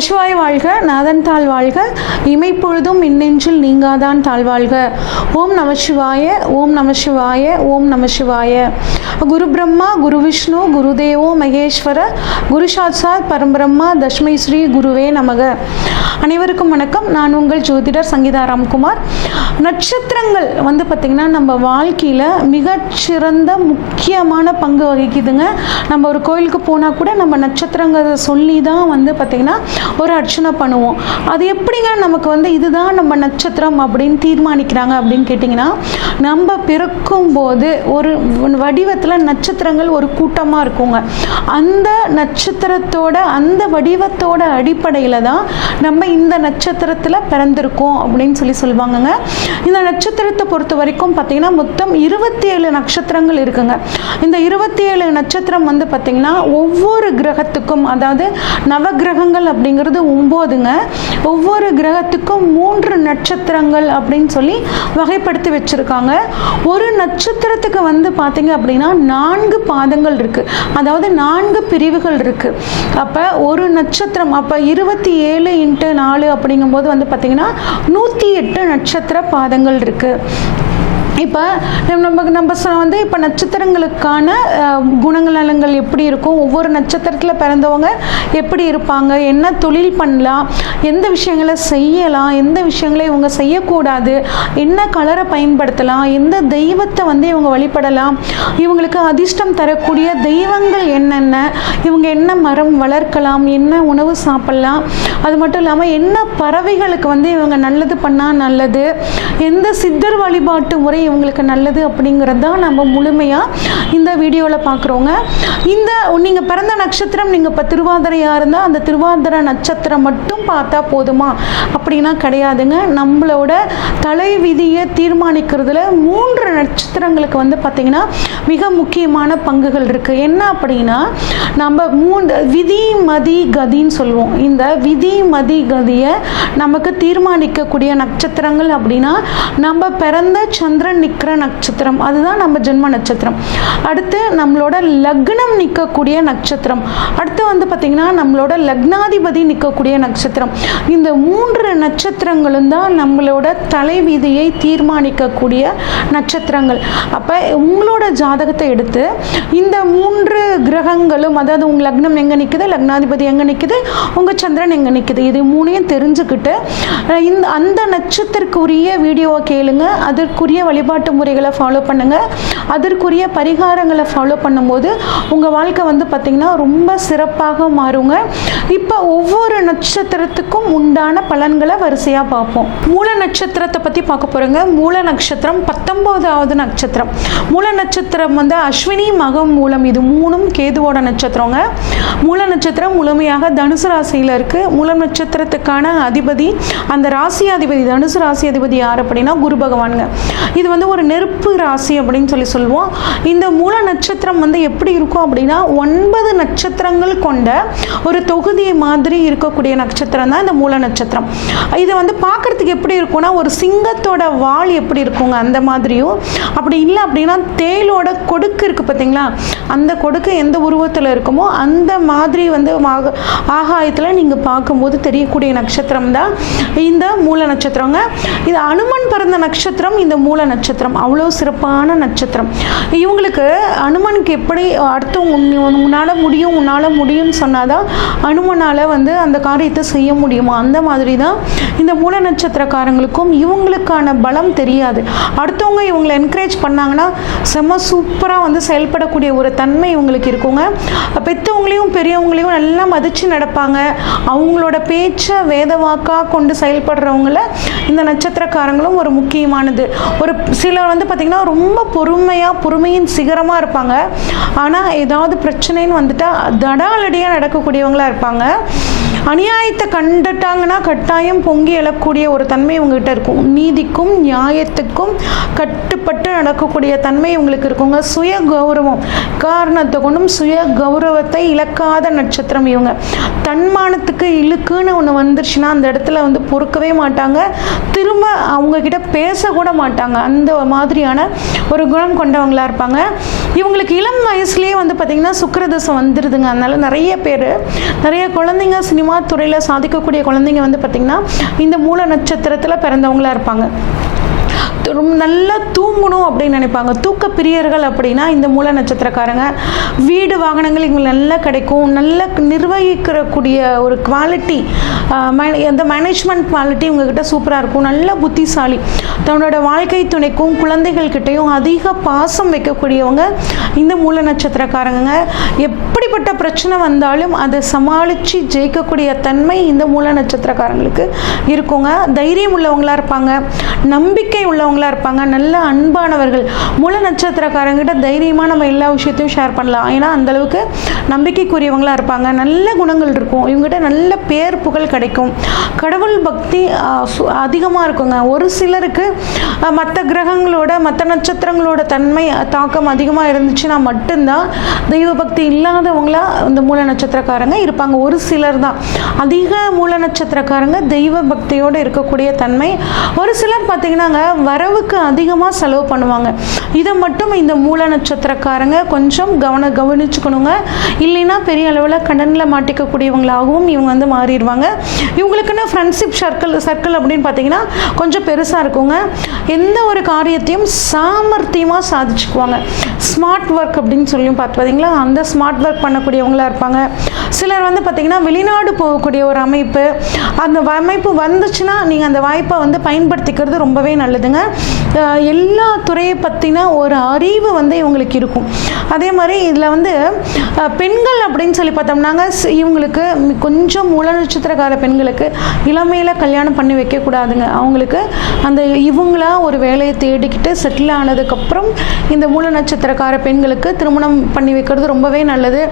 நமசிவாய வாழ்க, நாதன் தாழ் வாழ்க, இமைப்பொழுதும் இன்னெஞ்சில் நீங்காதான் தாழ்வாழ்க. ஓம் நமசிவாய, ஓம் நமசிவாய, ஓம் நமசிவாய. குரு பிரம்மா, குரு விஷ்ணு, குருதேவோ மகேஸ்வர, குரு சாட்சாத் பரம்பிரம்மா, தஸ்மை ஸ்ரீ குருவே நமக. அனைவருக்கும் வணக்கம். நான் உங்கள் ஜோதிடர் சங்கீதா ராம்குமார். நட்சத்திரங்கள் பார்த்திங்கன்னா நம்ம வாழ்க்கையில் மிகச்சிறந்த முக்கியமான பங்கு வகிக்குதுங்க. நம்ம ஒரு கோயிலுக்கு போனால் கூட நம்ம நட்சத்திரங்களை சொல்லி தான் பார்த்திங்கன்னா ஒரு அர்ச்சனை பண்ணுவோம். அது எப்படிங்க நமக்கு இதுதான் நம்ம நட்சத்திரம் அப்படின்னு தீர்மானிக்கிறாங்க அப்படின்னு கேட்டிங்கன்னா, நம்ம பிறக்கும் போது ஒரு வடிவத்தில் நட்சத்திரங்கள் ஒரு கூட்டமாக இருக்குங்க. அந்த நட்சத்திரத்தோட அந்த வடிவத்தோட அடிப்படையில் தான் நம்ம இந்த நட்சத்திரத்தில் பிறந்திருக்கோம் அப்படின்னு சொல்லுவாங்கங்க. இந்த நட்சத்திரத்தை பொறுத்த வரைக்கும் பார்த்திங்கன்னா மொத்தம் 27 நட்சத்திரங்கள் இருக்குங்க. இந்த 27 நட்சத்திரம் பார்த்திங்கன்னா ஒவ்வொரு கிரகத்துக்கும், அதாவது நவகிரகங்கள் அப்படிங்கிறது 9ங்க. ஒவ்வொரு கிரகத்துக்கும் 3 நட்சத்திரங்கள் அப்படின்னு சொல்லி வகைப்படுத்தி வச்சிருக்காங்க. ஒரு நட்சத்திரத்துக்கு பார்த்தீங்க அப்படின்னா 4 பாதங்கள் இருக்கு, அதாவது 4 பிரிவுகள் இருக்கு. அப்போ ஒரு நட்சத்திரம், அப்போ 27 × 4 அப்படிங்கும்போது பார்த்தீங்கன்னா 108 நட்சத்திர பாதங்கள் இருக்கு. இப்போ நம்ம இப்போ நட்சத்திரங்களுக்கான குணநலங்கள் எப்படி இருக்கும், ஒவ்வொரு நட்சத்திரத்தில் பிறந்தவங்க எப்படி இருப்பாங்க, என்ன தொழில் பண்ணலாம், எந்த விஷயங்களை செய்யலாம், எந்த விஷயங்களை இவங்க செய்யக்கூடாது, என்ன கலரை பயன்படுத்தலாம், எந்த தெய்வத்தை இவங்க வழிபடலாம், இவங்களுக்கு அதிர்ஷ்டம் தரக்கூடிய தெய்வங்கள் என்னென்ன, இவங்க என்ன மரம் வளர்க்கலாம், என்ன உணவு சாப்பிடலாம், அது மட்டும் இல்லாமல் என்ன பறவைகளுக்கு இவங்க நல்லது பண்ணால் நல்லது, எந்த சித்தர் வழிபாட்டு முறை இவங்களுக்கு நல்லது அப்படிங்கிறது தான் நம்ம முழுமையாக இந்த வீடியோவில் பார்க்குறோங்க. இந்த நீங்கள் பிறந்த நட்சத்திரம், நீங்கள் இப்போ திருவாதிரையாக இருந்தால் அந்த திருவாதிரை நட்சத்திரம் மட்டும் பார்த்தா போதுமா அப்படின்னா கிடையாதுங்க. நம்மளோட தலை விதியை தீர்மானிக்கிறதுல 3 நட்சத்திரங்களுக்கு பார்த்திங்கன்னா மிக முக்கியமான பங்குகள் இருக்குது. என்ன அப்படின்னா, நம்ம 3 விதி மதி கதின்னு சொல்லுவோம். இந்த விதி மதி கதியை நமக்கு தீர்மானிக்கக்கூடிய நட்சத்திரங்கள் அப்படின்னா, நம்ம பிறந்த சந்திரன் நிற்கிற நட்சத்திரம், அதுதான் நம்ம ஜென்ம நட்சத்திரம். அடுத்து நம்மளோட லக்னம் நிற்கக்கூடிய நட்சத்திரம், அடுத்து பார்த்திங்கன்னா நம்மளோட லக்னாதிபதி நிற்கக்கூடிய நட்சத்திரம். இந்த 3 நட்சத்திரங்களும் தான் நம்மளோட தலைவிதியை தீர்மானிக்கக்கூடிய நட்சத்திரங்கள். அப்போ உங்களோட ஜாதகத்தை எடுத்து இந்த 3 கிரகங்களும், அதாவது உங்கள் லக்னம் எங்கே நிற்குது, லக்னாதிபதி எங்கே நிற்குது, உங்கள் சந்திரன் எங்கே நிற்குது, இது 3ஐயும் தெரிஞ்சுக்கிட்டு அந்த நட்சத்திரக்குரிய வீடியோவை கேளுங்க, அதற்குரிய வழிபாட்டு முறைகளை ஃபாலோ பண்ணுங்கள், அதற்குரிய பரிகாரங்களை ஃபாலோ பண்ணும்போது உங்கள் வாழ்க்கை பார்த்திங்கன்னா ரொம்ப சிறப்பாக மாறுங்க. இப்போ ஒவ்வொரு நட்சத்திரத்துக்கும் உண்டான பலன்களை வரிசையாக பார்ப்போம். மூல நட்சத்திரத்தை பற்றி பார்க்க போகிறோங்க. மூல நட்சத்திரம் 19வது நட்சத்திரம். மூல நட்சத்திரம் அஸ்வினி மகம் மூலம், இது 3ம் கேதுவோட நட்சத்திரங்க. மூல நட்சத்திரம் முழுமையாக தனுசு ராசியில் இருக்குது. மூல நட்சத்திரத்துக்கான அதிபதி, அந்த ராசி அதிபதி, தனுசு ராசி அதிபதி யார் அப்படின்னா குரு பகவானுங்க. இது ஒரு நெருப்பு ராசி அப்படின்னு சொல்லுவோம். இந்த மூல நட்சத்திரம் எப்படி இருக்கும் அப்படின்னா 9 நட்சத்திரங்கள் கொண்ட ஒரு தொகுதி மாதிரி இருக்கக்கூடிய நட்சத்திரம் தான் இந்த மூல நட்சத்திரம். இது பார்க்கறதுக்கு எப்படி இருக்கும்னா, ஒரு சிங்கத்தோட வால் எப்படி இருக்குங்க அந்த மாதிரியும், அப்படி இல்லை அப்படின்னா தேலோட கொடுக்கு இருக்கு பார்த்தீங்களா, அந்த கொடுக்கு எந்த உருவத்தில் இருக்குமோ அந்த மாதிரி ஆகாயத்தில் நீங்கள் பார்க்கும்போது தெரியக்கூடிய நட்சத்திரம் தான் இந்த மூல நட்சத்திரங்க. இது அனுமன் பிறந்த நட்சத்திரம் இந்த மூல நட்சத்திரம். அவ்வளோ சிறப்பான நட்சத்திரம். இவங்களுக்கு அனுமனுக்கு எப்படி அடுத்தவங்க உன்னால் முடியும்னு சொன்னாதான் அனுமனால் அந்த காரியத்தை செய்ய முடியுமா, அந்த மாதிரி தான் இந்த மூல நட்சத்திரக்காரங்களுக்கும் இவங்களுக்கான பலம் தெரியாது. அடுத்தவங்க இவங்களை என்கரேஜ் பண்ணாங்கன்னா செம்ம சூப்பராக செயல்படக்கூடிய ஒரு தன்மை இவங்களுக்கு இருக்குங்க. பெற்றவங்களையும் பெரியவங்களையும் நல்லா மதித்து நடப்பாங்க. அவங்களோட பேச்சை வேதவாக்காக கொண்டு செயல்படுறவங்கள இந்த நட்சத்திரக்காரங்களும் ஒரு முக்கியமானது. ஒரு சிலர் பார்த்திங்கன்னா ரொம்ப பொறுமையின் சிகரமாக இருப்பாங்க. ஆனால் ஏதாவது பிரச்சனைன்னு தடாலடியாக நடக்கக்கூடியவங்களாக இருப்பாங்க. அநியாயத்தை கண்டுட்டாங்கன்னா கட்டாயம் பொங்கி எழக்கூடிய ஒரு தன்மை இவங்ககிட்ட இருக்கும். நீதிக்கும் நியாயத்துக்கும் கட்டுப்பட்டு நடக்கக்கூடிய தன்மை உங்களுக்கு இருக்குங்க. சுய கௌரவம் காரணத்தை கொண்டும் சுய கௌரவத்தை இழக்காத நட்சத்திரம் இவங்க. தன்மானத்துக்கு இழுக்குன்னு ஒன்று வந்துருச்சுன்னா அந்த இடத்துல வந்து பொறுக்கவே மாட்டாங்க, திரும்ப அவங்க கிட்ட பேசக்கூட மாட்டாங்க. அந்த மாதிரியான ஒரு குணம் கொண்டவங்களா இருப்பாங்க. இவங்களுக்கு இளம் வயசுலேயே வந்து பார்த்திங்கன்னா சுக்கிரதசை வந்துடுதுங்க. அதனால நிறைய பேர், நிறைய குழந்தைங்க சினிமா துறையில் சாதிக்கக்கூடிய குழந்தைங்க வந்து பார்த்திங்கன்னா இந்த மூல நட்சத்திரத்தில் பிறந்தவங்களா இருப்பாங்க. ரொம்ப நல்லா தூங்கணும் அப்படின்னு நினைப்பாங்க. தூக்க பிரியர்கள் அப்படின்னா இந்த மூல நட்சத்திரக்காரங்க. வீடு வாகனங்கள் இவங்களுக்கு நல்லா கிடைக்கும். நல்லா நிர்வகிக்கக்கூடிய ஒரு குவாலிட்டி, அந்த மேனேஜ்மெண்ட் குவாலிட்டி இவங்ககிட்ட சூப்பராக இருக்கும். நல்ல புத்திசாலி, தன்னோட வாழ்க்கை துணைக்கும் குழந்தைகள் கிட்டையும் அதிக பாசம் வைக்கக்கூடியவங்க இந்த மூல நட்சத்திரக்காரங்க. எப்படிப்பட்ட பிரச்சனை வந்தாலும் அதை சமாளித்து ஜெயிக்கக்கூடிய தன்மை இந்த மூல நட்சத்திரக்காரங்களுக்கு இருக்குங்க. தைரியம் உள்ளவங்களா இருப்பாங்க, நம்பிக்கை உள்ளவங்களா இருப்பாங்க, நல்ல அன்பானவர்கள். மூல நட்சத்திரக்காரங்கிட்ட தைரியமாக நம்ம எல்லா விஷயத்தையும் ஷேர் பண்ணலாம். ஏன்னா அந்தளவுக்கு நம்பிக்கைக்குரியவங்களா இருப்பாங்க. நல்ல குணங்கள் இருக்கும் இவங்ககிட்ட. நல்ல பேர் புகழ் கிடைக்கும். கடவுள் பக்தி அதிகமாக இருக்குங்க. ஒரு சிலருக்கு மற்ற கிரகங்களோட மற்ற நட்சத்திரங்களோட தன்மை தாக்கம் அதிகமாக இருந்துச்சுன்னா மட்டும்தான் தெய்வ பக்தி இல்லாதவங்களா இந்த மூல நட்சத்திரக்காரங்க இருப்பாங்க. ஒரு சிலர் தான். அதிக மூல நட்சத்திரக்காரங்க தெய்வ பக்தியோடு இருக்கக்கூடிய தன்மை. ஒரு சிலர் பார்த்தீங்கன்னாங்க வரவுக்கு அதிகமாக செலவு பண்ணுவாங்க. இதை மட்டும் இந்த மூல நட்சத்திரக்காரங்க கொஞ்சம் கவனிச்சுக்கணுங்க. இல்லைன்னா பெரிய அளவில் கடனில் மாட்டிக்கக்கூடியவங்களாகவும் இவங்க வந்து மாறிடுவாங்க. இவங்களுக்குன்னு ஃப்ரெண்ட்ஷிப் சர்க்கிள் அப்படின்னு பார்த்தீங்கன்னா கொஞ்சம் பெருசாக இருக்குங்க. எந்த ஒரு காரியத்தையும் சாமர்த்தியமாக சாதிச்சுக்குவாங்க. ஸ்மார்ட் ஒர்க் அப்படின்னு சொல்லி பார்த்தீங்களா, அந்த ஸ்மார்ட் ஒர்க் பண்ணக்கூடியவங்களா இருப்பாங்க. சிலர் வந்து பார்த்தீங்கன்னா வெளிநாடு போகக்கூடிய ஒரு அமைப்பு, அந்த அமைப்பு வந்துச்சுன்னா நீங்கள் அந்த வாய்ப்பை வந்து பயன்படுத்திக்கிறது ரொம்பவே நல்லதுங்க. எல்லா துறையை பற்றின ஒரு அறிவு வந்து இவங்களுக்கு இருக்கும். அதே மாதிரி இதில் வந்து பெண்கள் அப்படின்னு சொல்லி பார்த்தோம்னாங்க, இவங்களுக்கு கொஞ்சம் மூல நட்சத்திரக்கார பெண்களுக்கு இளமையில் கல்யாணம் பண்ணி வைக்கக்கூடாதுங்க. அவங்களுக்கு அந்த இவங்களா ஒரு வேலையை தேடிக்கிட்டு செட்டில் ஆனதுக்கப்புறம் இந்த மூல நட்சத்திரக்கார பெண்களுக்கு திருமணம் பண்ணி வைக்கிறது ரொம்பவே நல்லது.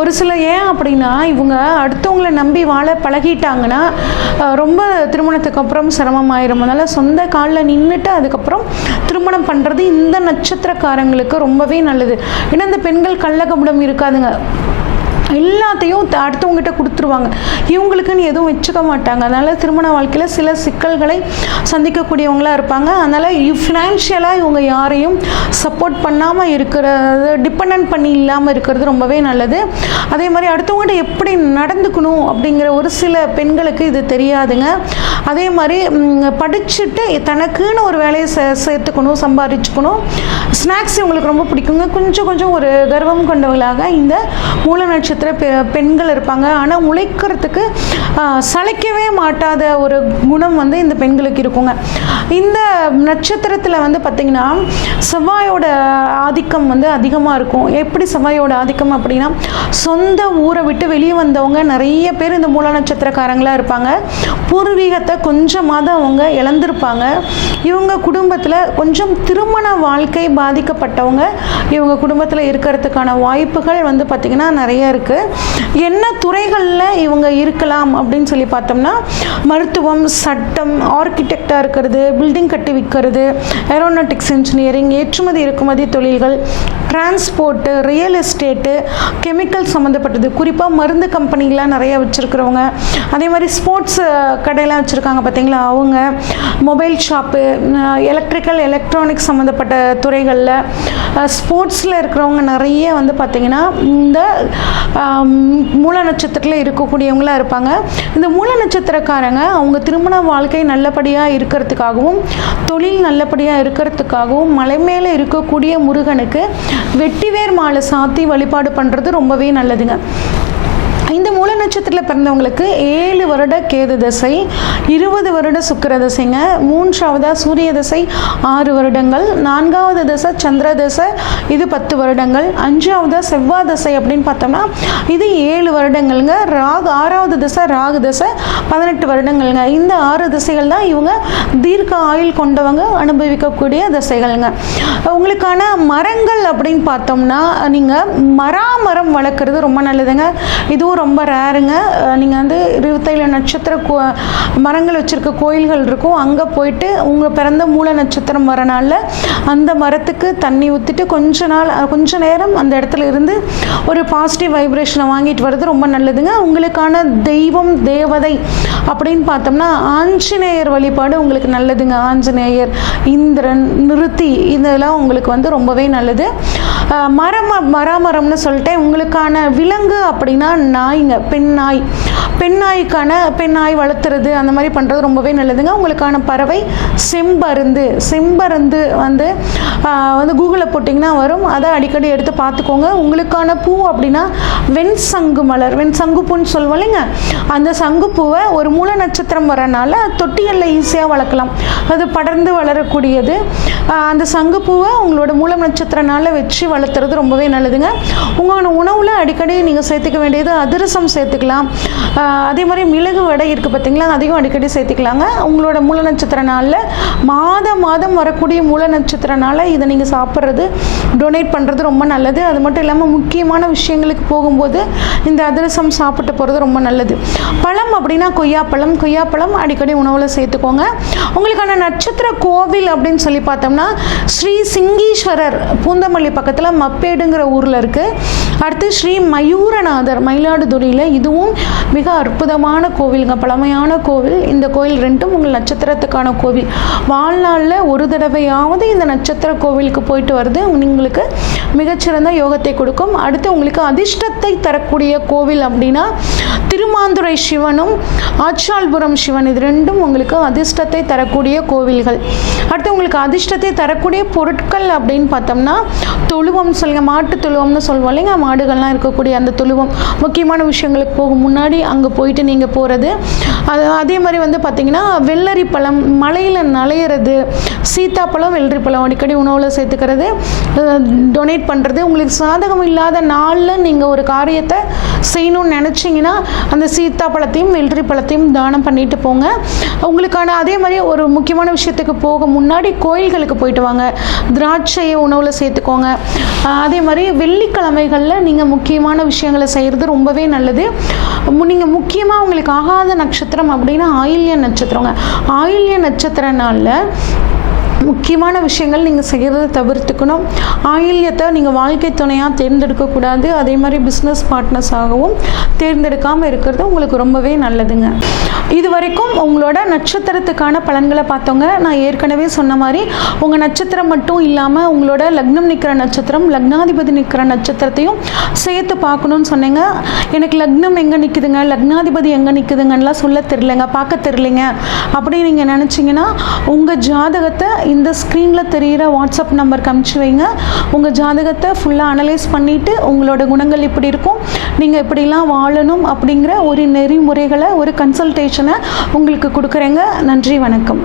ஒரு சில ஏன் அப்படின்னா இவங்க அடுத்தவங்களை நம்பி வாழ பழகிட்டாங்கன்னா ரொம்ப திருமணத்துக்கு அப்புறம் சிரமமாயிரும். அதனால் சொந்த காலில் நின்றுட்டு அதுக்கப்புறம் திருமணம் பண்ணுறது இந்த நட்சத்திரக்காரங்களுக்கு ரொம்பவே நல்லது. ஏன்னா இந்த பெண்கள் கள்ளக்கபடம் இருக்காதுங்க. எல்லாத்தையும் அடுத்தவங்ககிட்ட கொடுத்துருவாங்க. இவங்களுக்குன்னு எதுவும் வச்சுக்க மாட்டாங்க. அதனால் திருமண வாழ்க்கையில் சில சிக்கல்களை சந்திக்கக்கூடியவங்களாக இருப்பாங்க. அதனால் ஃபினான்ஷியலாக இவங்க யாரையும் சப்போர்ட் பண்ணாமல் இருக்கிறது, டிபெண்ட் பண்ணி இல்லாமல் இருக்கிறது ரொம்பவே நல்லது. அதே மாதிரி அடுத்தவங்ககிட்ட எப்படி நடந்துக்கணும் அப்படிங்கிற ஒரு சில பெண்களுக்கு இது தெரியாதுங்க. அதே மாதிரி படிச்சுட்டு தனக்குன்னு ஒரு வேலையை சேர்த்துக்கணும், சம்பாதிச்சுக்கணும். ஸ்நாக்ஸ் இவங்களுக்கு ரொம்ப பிடிக்குங்க. கொஞ்சம் ஒரு கர்வம் கொண்டவங்களாக இந்த மூல நட்சத்திர பெண்கள் இருப்பாங்க. ஆனால் உழைக்கிறதுக்கு சளைக்கவே மாட்டாத ஒரு குணம் வந்து இந்த பெண்களுக்கு இருக்குங்க. இந்த நட்சத்திரத்தில் வந்து பார்த்திங்கன்னா செவ்வாயோட ஆதிக்கம் வந்து அதிகமாக இருக்கும். எப்படி செவ்வாயோட ஆதிக்கம் அப்படின்னா, சொந்த ஊரை விட்டு வெளியே வந்தவங்க நிறைய பேர் இந்த மூல நட்சத்திரக்காரங்களாக இருப்பாங்க. பூர்வீகத்தை கொஞ்சமாவது அவங்க இழந்திருப்பாங்க. இவங்க குடும்பத்தில் கொஞ்சம் திருமண வாழ்க்கை பாதிக்கப்பட்டவங்க இவங்க குடும்பத்தில் இருக்கிறதுக்கான வாய்ப்புகள் வந்து பார்த்திங்கன்னா நிறைய இருக்குது. என்ன துறைகளில் இவங்க இருக்கலாம் அப்படின்னு சொல்லி பார்த்தோம்னா, மருத்துவம், சட்டம், ஆர்கிடெக்டாக இருக்கிறது, பில்டிங் கட்டி விற்கிறது, ஏரோநாட்டிக்ஸ் இன்ஜினியரிங், ஏற்றுமதி இறக்குமதி தொழில்கள், டிரான்ஸ்போர்ட்டு, ரியல் எஸ்டேட்டு, கெமிக்கல் சம்மந்தப்பட்டது, குறிப்பாக மருந்து கம்பெனிலாம் நிறைய வச்சுருக்கிறவங்க, அதே மாதிரி ஸ்போர்ட்ஸ் கடையெல்லாம் வச்சுருக்காங்க பார்த்தீங்களா அவங்க, மொபைல் ஷாப்பு, எலக்ட்ரானிக்ஸ் சம்மந்தப்பட்ட துறைகளில், ஸ்போர்ட்ஸில் இருக்கிறவங்க நிறைய வந்து பார்த்திங்கன்னா இந்த மூல நட்சத்திரத்தில் இருக்கக்கூடியவங்களாக இருப்பாங்க. இந்த மூல நட்சத்திரக்காரங்க அவங்க திருமண வாழ்க்கை நல்லபடியாக இருக்கிறதுக்காகவும் தொழில் நல்லபடியாக இருக்கிறதுக்காகவும் மலை மேலே இருக்கக்கூடிய முருகனுக்கு வெட்டிவேர் மாலை சாத்தி வழிபாடு பண்ணுறது ரொம்பவே நல்லதுங்க. இந்த மூல நட்சத்திரத்தில் பிறந்தவங்களுக்கு 7 வருட கேது தசை, 20 வருட சுக்கிர தசைங்க, 3வது சூரிய தசை 6 வருடங்கள், 4வது தசை சந்திர தசை இது 10 வருடங்கள், 5வது செவ்வாய் தசை அப்படின்னு பார்த்தோம்னா இது 7 வருடங்கள்ங்க. 6வது தசை ராகு தசை 18 வருடங்கள்ங்க. இந்த 6 தசைகள் தான் இவங்க தீர்க்க ஆயுள் கொண்டவங்க அனுபவிக்கக்கூடிய தசைகள்ங்க. உங்களுக்கான மரங்கள் அப்படின்னு பார்த்தோம்னா நீங்கள் மரம் வளர்க்குறது ரொம்ப நல்லதுங்க. இதுவும் ரொம்ப ரொம்ப ரேருங்க. நீங்கள் வந்து 27 நட்சத்திர மரங்கள் வச்சுருக்க கோயில்கள் இருக்கும், அங்கே போயிட்டு உங்கள் பிறந்த மூல நட்சத்திரம் வர நாளில் அந்த மரத்துக்கு தண்ணி ஊற்றிட்டு கொஞ்ச நேரம் அந்த இடத்துல இருந்து ஒரு பாசிட்டிவ் வைப்ரேஷனை வாங்கிட்டு வர்றது ரொம்ப நல்லதுங்க. உங்களுக்கான தெய்வம் தேவதை அப்படின்னு பார்த்தோம்னா ஆஞ்சநேயர் வழிபாடு உங்களுக்கு நல்லதுங்க. ஆஞ்சநேயர், இந்திரன், நிருத்தி இதெல்லாம் உங்களுக்கு வந்து ரொம்பவே நல்லது. மராமரம்னு சொல்லிட்டு உங்களுக்கான விலங்கு அப்படின்னா நாய்ங்க, பெண் நாய் வளர்த்துறது அந்த மாதிரி பண்ணுறது ரொம்பவே நல்லதுங்க. உங்களுக்கான பறவை செம்பருந்து வந்து கூகுளில் போட்டிங்கன்னா வரும், அதை அடிக்கடி எடுத்து பார்த்துக்கோங்க. உங்களுக்கான பூ அப்படின்னா வெண்சங்கு மலர், வெண்சங்குப்பூன்னு சொல்லுவோம் இல்லைங்க, அந்த சங்குப்பூவை ஒரு மூல நட்சத்திரம் வரனால தொட்டிகளில் ஈஸியாக வளர்க்கலாம், அது படர்ந்து வளரக்கூடியது. அந்த சங்குப்பூவை உங்களோட மூல நட்சத்திர நாளில் வச்சு வளர்த்துறது ரொம்பவே நல்லதுங்க. உங்களோட உணவில் அடிக்கடி நீங்கள் சேர்த்துக்க வேண்டியது அதிரசம் சேர்த்துக்கலாம். அதே மாதிரி மிளகு வடை இருக்குது பார்த்தீங்களா, அதையும் அடிக்கடி சேர்த்துக்கலாங்க. உங்களோட மூல நட்சத்திர நாளில் மாதம் வரக்கூடிய மூல நட்சத்திர நாளில் இதை நீங்கள் சாப்பிட்றது, டொனேட் பண்ணுறது ரொம்ப நல்லது. அது மட்டும் இல்லாமல் முக்கியமான விஷயங்களுக்கு போகும்போது இந்த அதிரசம் சாப்பிட்டு போகிறது ரொம்ப நல்லது. பழம் அப்படின்னா கொய்யாப்பழம் அடிக்கடி உணவில் சேர்த்துக்கோங்க. உங்களுக்கான நட்சத்திர கோவில் அப்படின்னு சொல்லி பார்த்தோம்னா ஸ்ரீ சிங்கீஸ்வரர் பூந்தமல்லி பக்கத்தில் மப்பேடுங்கிற ஊரில் இருக்குது. அடுத்து ஸ்ரீ மயூரநாதர் மயிலாடுதுறையில், இதுவும் மிக அற்புதமான கோவிலுங்க, பழமையான கோவில். இந்த கோவில் ரெண்டும் உங்கள் நட்சத்திரத்துக்கான கோவில். வாழ்நாளில் ஒரு தடவையாவது இந்த நட்சத்திர கோவிலுக்கு போயிட்டு வருது உங்களுக்கு மிகச்சிறந்த யோகத்தை கொடுக்கும். அடுத்து உங்களுக்கு அதிர்ஷ்டத்தை தரக்கூடிய கோவில் அப்படின்னா திருமாந்துரை சிவனும் ஆச்சால்புரம் சிவன், இது ரெண்டும் உங்களுக்கு அதிர்ஷ்டத்தை தரக்கூடிய கோவில்கள். அடுத்து உங்களுக்கு அதிர்ஷ்டத்தை தரக்கூடிய பொருட்கள் அப்படின்னு பார்த்தோம்னா தொழுவம் சொல்லுங்க, மாட்டு தொழுவம்னு சொல்லுவோம் இல்லைங்க, மாடுகள்லாம் இருக்கக்கூடிய அந்த தொழுவம். முக்கியமான விஷயங்களுக்கு போகும் முன்னாடி அங்கே போயிட்டு நீங்கள் போகிறது. அதே மாதிரி வந்து பார்த்தீங்கன்னா வெள்ளரி பழம், மலையில் நலையிறது, சீத்தாப்பழம், வெள்ளரி பழம் அடிக்கடி உணவில் சேர்த்துக்கிறது, டொனேட் பண்ணுறது. உங்களுக்கு சாதகம் இல்லாத நாளில் நீங்கள் ஒரு காரியத்தை செய்யணும்னு நினச்சிங்கன்னா அந்த சீத்தாப்பழத்தையும் வெள்ளரி பழத்தையும் தானம் பண்ணிட்டு போங்க. உங்களுக்கான அதே மாதிரி ஒரு முக்கியமான விஷயத்துக்கு போக முன்னாடி கோயில்களுக்கு போயிட்டு வாங்க, திராட்சையை உணவில் சேர்த்துக்கோங்க. அதே மாதிரி வெள்ளிக்கிழமைகளில் நீங்கள் முக்கியமான விஷயங்களை செய்கிறது ரொம்பவே நல்லது. நீங்கள் முக்கியமாக உங்களுக்கு ஆகாத நட்சத்திரம் அப்படின்னா ஆயில்ய நட்சத்திரங்க. ஆயில்ய நட்சத்திர நாளில் முக்கியமான விஷயங்கள் நீங்கள் செய்கிறத தவிர்த்துக்கணும். ஆயில்யத்தை நீங்கள் வாழ்க்கை துணையாக தேர்ந்தெடுக்கக்கூடாது. அதே மாதிரி பிஸ்னஸ் பார்ட்னர்ஸாகவும் தேர்ந்தெடுக்காமல் இருக்கிறது உங்களுக்கு ரொம்பவே நல்லதுங்க. இது வரைக்கும் உங்களோட நட்சத்திரத்துக்கான பலன்களை பார்த்தோங்க. நான் ஏற்கனவே சொன்ன மாதிரி உங்கள் நட்சத்திரம் மட்டும் இல்லாமல் உங்களோட லக்னம் நிற்கிற நட்சத்திரம், லக்னாதிபதி நிற்கிற நட்சத்திரத்தையும் சேர்த்து பார்க்கணுன்னு சொன்னீங்க. எனக்கு லக்னம் எங்கே நிற்குதுங்க, லக்னாதிபதி எங்கே நிற்குதுங்கலாம் சொல்ல தெரியலைங்க, பார்க்க தெரியலைங்க அப்படின்னு நீங்கள் நினச்சிங்கன்னா உங்கள் ஜாதகத்தை இந்த ஸ்க்ரீனில் தெரிகிற வாட்ஸ்அப் நம்பருக்கு அனுப்பிச்சி வைங்க. உங்கள் ஜாதகத்தை ஃபுல்லாக அனலைஸ் பண்ணிவிட்டு உங்களோட குணங்கள் இப்படி இருக்கும், நீங்கள் இப்படிலாம் வாழணும் அப்படிங்கிற ஒரு நெறிமுறைகளை, ஒரு கன்சல்டேஷனை உங்களுக்கு கொடுக்குறேங்க. நன்றி, வணக்கம்.